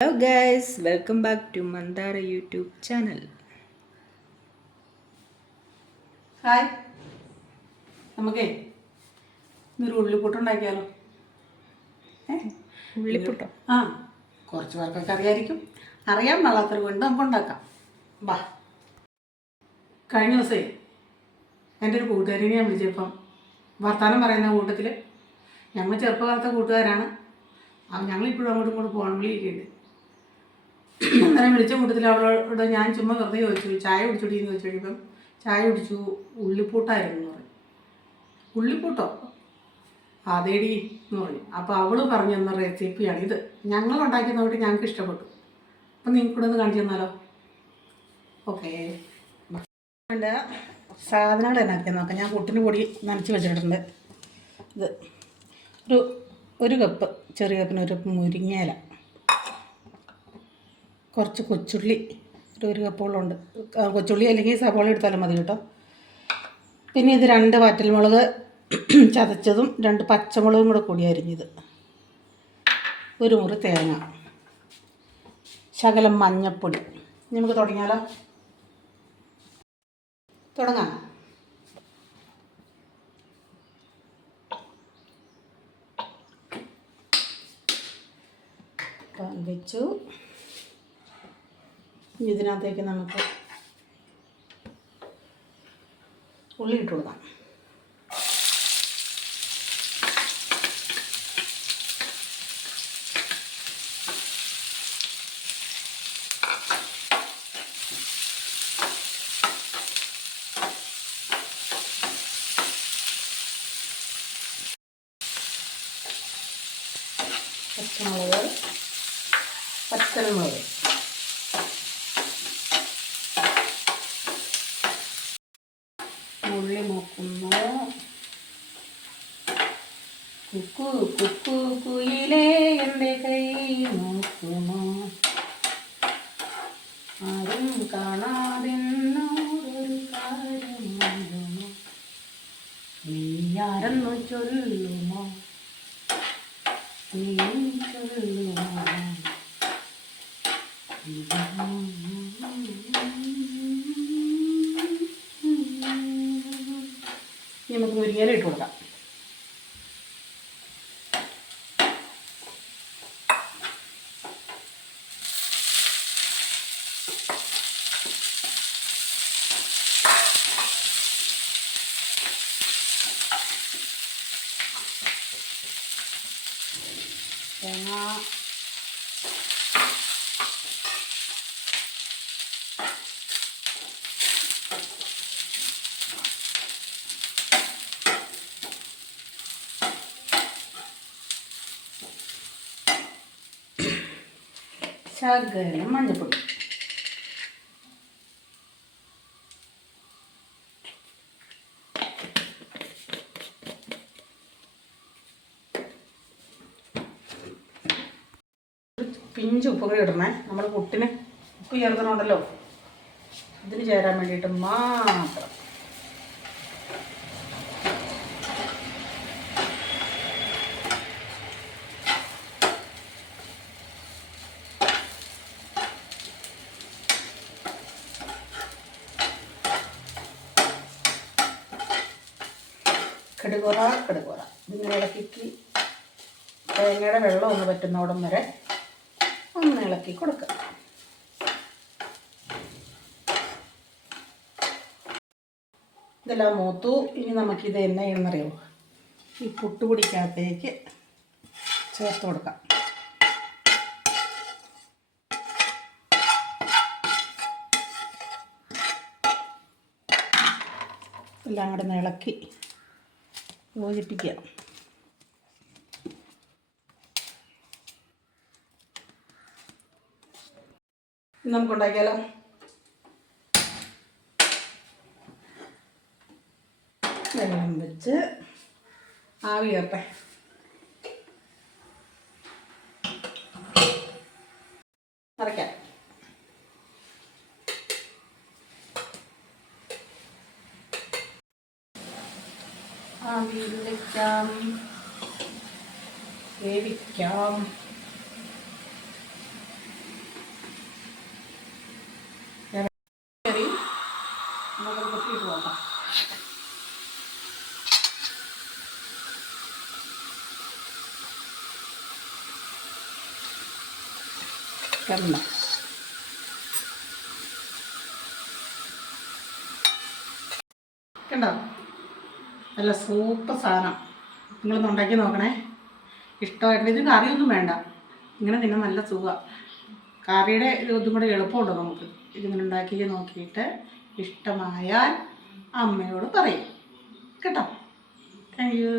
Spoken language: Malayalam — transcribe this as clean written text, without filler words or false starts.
Hello guys, welcome back to Mandara YouTube channel. Hi, നമുക്കേ ഇന്നൊരു ഉള്ളിപ്പുട്ടുണ്ടാക്കിയാലോ? ഉള്ളിപ്പുട്ടോ? കുറച്ച് പേർക്കൊക്കെ അറിയായിരിക്കും, അറിയാൻ പാടാത്തവർ കൊണ്ട് നമുക്ക് ഉണ്ടാക്കാം. ബാ, കഴിഞ്ഞ ദിവസമേ എൻ്റെ ഒരു കൂട്ടുകാരിനെ ഞാൻ വിളിച്ചപ്പം വർത്തമാനം പറയുന്ന കൂട്ടത്തിൽ ഞങ്ങൾ ചെറുപ്പകാലത്തെ കൂട്ടുകാരാണ്. ഞങ്ങളിപ്പോഴും അങ്ങോട്ടും ഇങ്ങോട്ടും ഫോൺ വിളിയൊക്കെയുണ്ട്. അന്നേരം വിളിച്ച കൂട്ടത്തിൽ അവളോട് ഞാൻ ചുമ്മാ വെറുതെ ചോദിച്ചു, ചായ കുടിച്ചോടിയെന്ന് ചോദിച്ചു കഴിയുമ്പം ചായ കുടിച്ചു, ഉള്ളിപ്പൂട്ടായിരുന്നു എന്ന് പറയും. ഉള്ളിപ്പൂട്ടോ? അതേടി എന്ന് പറയും. അപ്പോൾ അവൾ പറഞ്ഞു തന്ന റെസിപ്പിയാണ് ഇത്. ഞങ്ങൾ ഉണ്ടാക്കി നോക്കിയിട്ട് ഞങ്ങൾക്ക് ഇഷ്ടപ്പെട്ടു. അപ്പം നിങ്ങൾക്ക് കൂടെ ഒന്ന് കാണിച്ചു തന്നാലോ? ഓക്കേ, വേണ്ട സാധനങ്ങൾ എന്നാക്കിയാൽ നോക്കാം. ഞാൻ പുട്ടിന് പൊടി നനച്ച് വെച്ചിട്ടുണ്ട്. ഇത് ഒരു കപ്പ്, ചെറിയ കപ്പിന് ഒരു മുരിങ്ങയില, കുറച്ച് കൊച്ചുള്ളി, ഒരു കപ്പോളം ഉണ്ട്. കൊച്ചുള്ളി അല്ലെങ്കിൽ സവാള എടുത്താലും മതി കേട്ടോ. പിന്നെ ഇത് 2 വറ്റൽമുളക് ചതച്ചതും 2 പച്ചമുളകും കൂടെ കൂടി അരിഞ്ഞത്, ഒരു മുറി തേങ്ങ, ശകലം മഞ്ഞൾപ്പൊടി. നമുക്ക് തുടങ്ങിയാലോ? തുടങ്ങാം. പാൻ വെച്ചു. ഇതിനകത്തേക്ക് നമുക്ക് ഉള്ളി ഇട്ട് കൊടുക്കാം. പച്ചമുളക്, പച്ചമുളക്, ഉള്ളി നോക്കുന്നു. കുക്കു കുക്കു കുയിലേ എൻ്റെ കൈ നോക്കുമോ, ആരും കാണാതെന്നോടൊരു കാര്യമാകുമോ, നീ ആരെന്നു ചൊല്ലുമോ, നീ ചൊല്ലുമോ. നമുക്ക് മുരിങ്ങയില ഇട്ട് കൊടുക്കാം. തേങ്ങ, ശകലം മഞ്ഞൾപ്പൊടി, പിഞ്ച് ഉപ്പ് കൂടി ഇടണേ. നമ്മൾ പുട്ടിന് ഉപ്പ് ചേർക്കണമുണ്ടല്ലോ, ഇതിന് ചേരാൻ വേണ്ടിയിട്ട് മാത്രം. കടുകുറ ഇതിങ്ങനെ ഇളക്കി തേങ്ങയുടെ വെള്ളം ഒന്ന് പറ്റുന്നോടം വരെ ഒന്ന് ഇളക്കി കൊടുക്കുക. ഇതെല്ലാം മൂത്തു. ഇനി നമുക്കിത് എന്നാ ചെയ്യുന്നറിയോ, ഈ പുട്ടുപൊടിക്കകത്തേക്ക് ചേർത്ത് കൊടുക്കാം. എല്ലാം കൂടെ ഒന്ന് ഇളക്കി യോജിപ്പിക്കുക. നമുക്കുണ്ടാക്കിയാലോ? വെള്ളം വെച്ച് ആവി കയറട്ടെ. നിറയ്ക്കാം. ആവിയിൽ വയ്ക്കാം, വേവിക്കാം. കണ്ടോ? കണ്ടോ? നല്ല സൂപ്പർ സാധനം. നിങ്ങളൊന്ന് ഉണ്ടാക്കി നോക്കണേ. ഇഷ്ടമായിട്ട് ഇത് കറിയൊന്നും വേണ്ട, ഇങ്ങനെ തിന്നാൻ നല്ല സുഖമാണ്. കറിയുടെ ഇതും കൂടെ എളുപ്പമുണ്ടോ നമുക്ക്. ഇതിങ്ങനെ ഉണ്ടാക്കി നോക്കിയിട്ട് ഇഷ്ടമായാൽ അമ്മയോട് പറയും കേട്ടോ. Thank you.